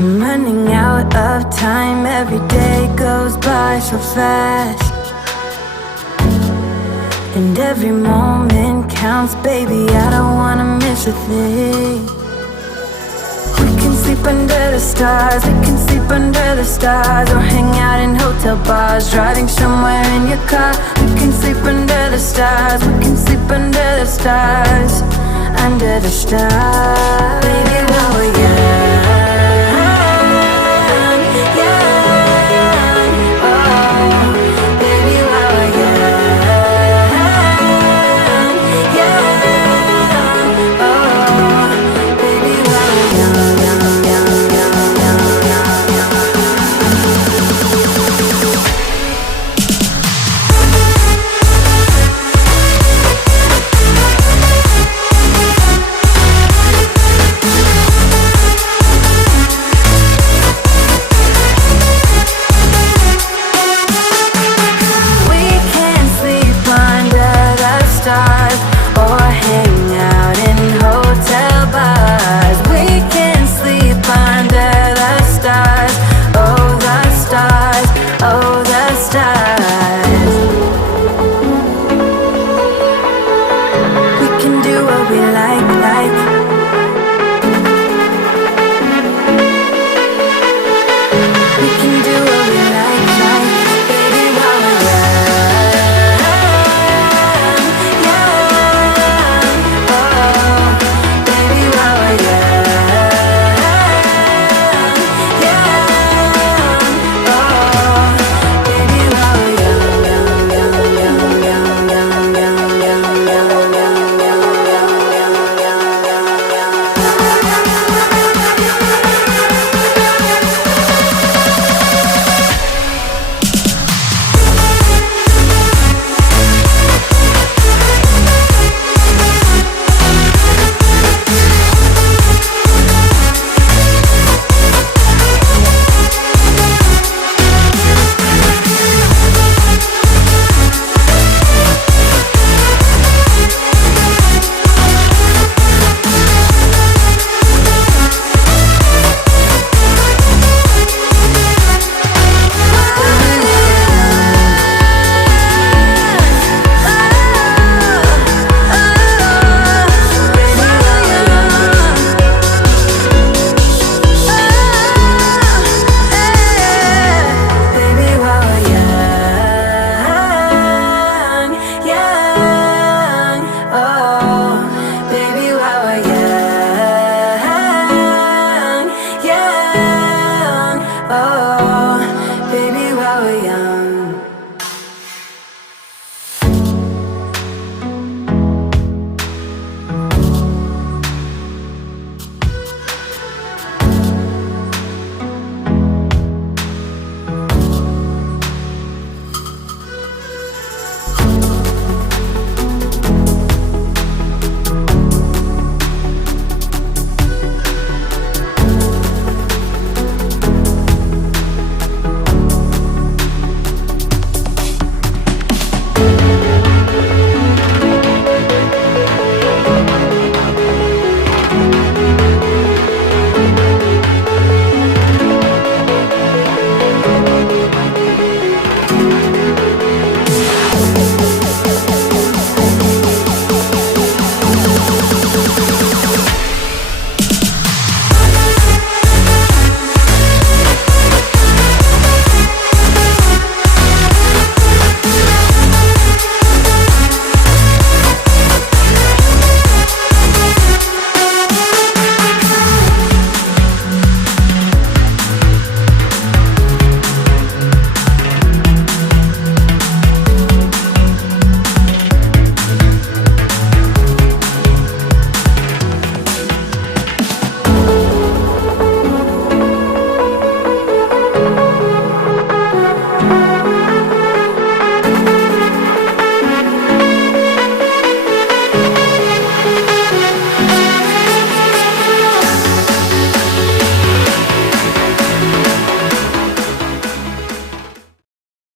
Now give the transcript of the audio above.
I'm running out of time, every day goes by so fast. And every moment counts, baby, I don't wanna miss a thing. We can sleep under the stars, we can sleep under the stars, or hang out in hotel bars, driving somewhere in your car. We can sleep under the stars, we can sleep under the stars, under the stars.